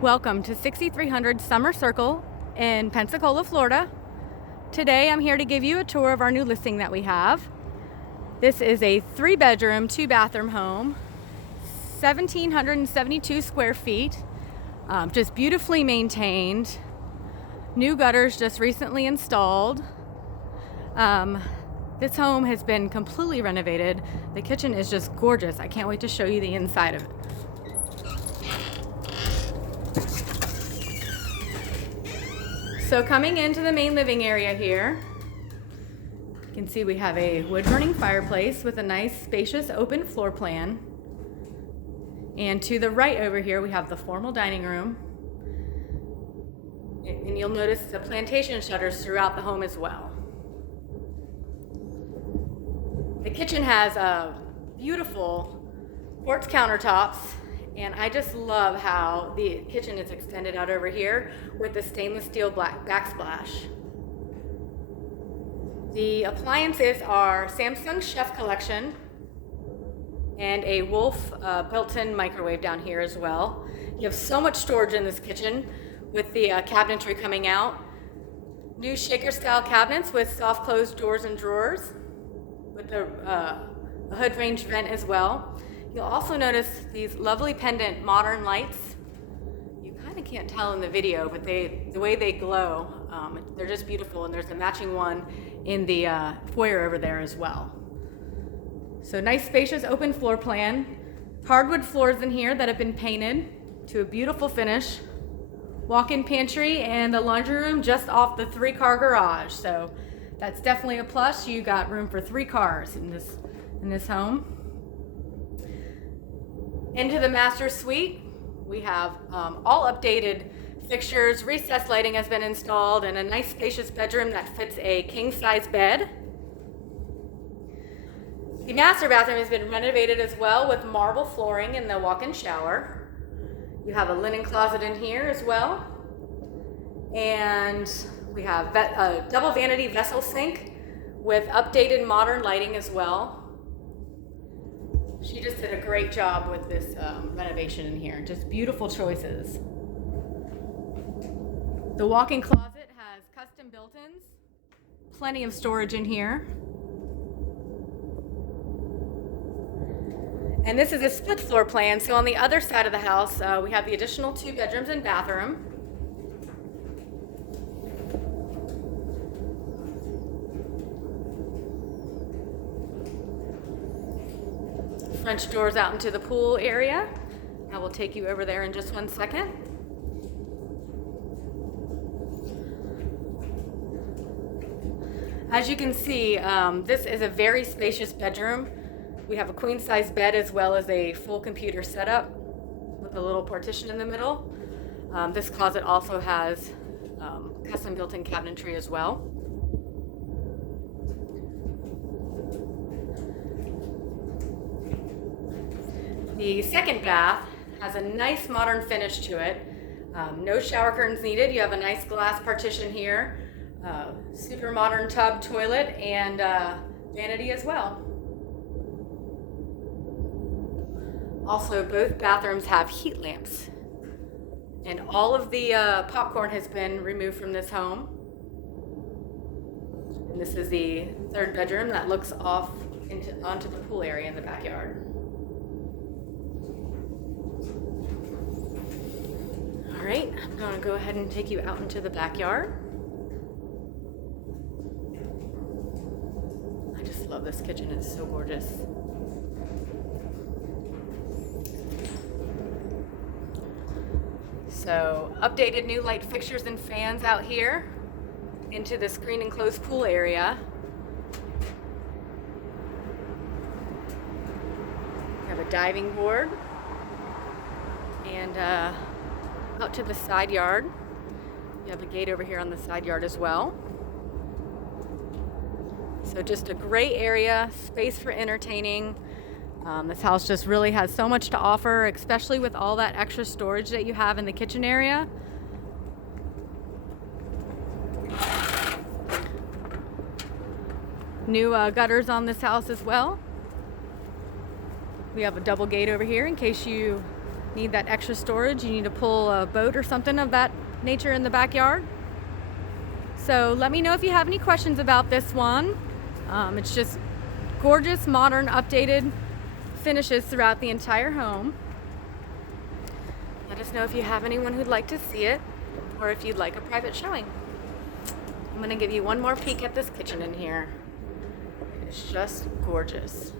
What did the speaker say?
Welcome to 6300 Summer Circle in Pensacola, Florida. Today I'm here to give you a tour of our new listing that we have. This is a 3-bedroom, 2-bathroom home, 1,772 square feet, just beautifully maintained. New gutters just recently installed. This home has been completely renovated. The kitchen is just gorgeous. I can't wait to show you the inside of it. So coming into the main living area here, you can see we have a wood-burning fireplace with a nice spacious open floor plan. And to the right over here, we have the formal dining room. And you'll notice the plantation shutters throughout the home as well. The kitchen has beautiful quartz countertops. And I just love how the kitchen is extended out over here with the stainless steel black backsplash. The appliances are Samsung Chef Collection and a Wolf built-in microwave down here as well. You have so much storage in this kitchen with the cabinetry coming out. New shaker style cabinets with soft closed doors and drawers with a hood range vent as well. You'll also notice these lovely pendant modern lights. You kind of can't tell in the video, but the way they glow, they're just beautiful. And there's a matching one in the foyer over there as well. So nice spacious open floor plan. Hardwood floors in here that have been painted to a beautiful finish. Walk-in pantry and the laundry room just off the 3-car garage. So that's definitely a plus. You got room for 3 cars in this home. Into the master suite, we have all updated fixtures, recessed lighting has been installed, and a nice spacious bedroom that fits a king-size bed. The master bathroom has been renovated as well with marble flooring in the walk-in shower. You have a linen closet in here as well. And we have a double vanity vessel sink with updated modern lighting as well. She just did a great job with this renovation in here. Just beautiful choices. The walk-in closet has custom built-ins. Plenty of storage in here. And this is a split floor plan. So on the other side of the house, we have the additional 2 bedrooms and bathroom. French doors out into the pool area. I will take you over there in just one second. As you can see, this is a very spacious bedroom. We have a queen-size bed as well as a full computer setup with a little partition in the middle. This closet also has custom built-in cabinetry as well. The second bath has a nice modern finish to it. No shower curtains needed. You have a nice glass partition here, super modern tub, toilet, and vanity as well. Also, both bathrooms have heat lamps. And all of the popcorn has been removed from this home. And this is the 3rd bedroom that looks off onto the pool area in the backyard. All right, I'm going to go ahead and take you out into the backyard. I just love this kitchen. It's so gorgeous. So, updated new light fixtures and fans out here into the screen enclosed pool area. We have a diving board and out to the side yard. You have a gate over here on the side yard as well. So just a great area, space for entertaining. This house just really has so much to offer, especially with all that extra storage that you have in the kitchen area. New gutters on this house as well. We have a double gate over here in case you need that extra storage, you need to pull a boat or something of that nature in the backyard. So let me know if you have any questions about this one. It's just gorgeous, modern, updated finishes throughout the entire home. Let us know if you have anyone who'd like to see it, or if you'd like a private showing. I'm gonna give you one more peek at this kitchen in here. It's just gorgeous.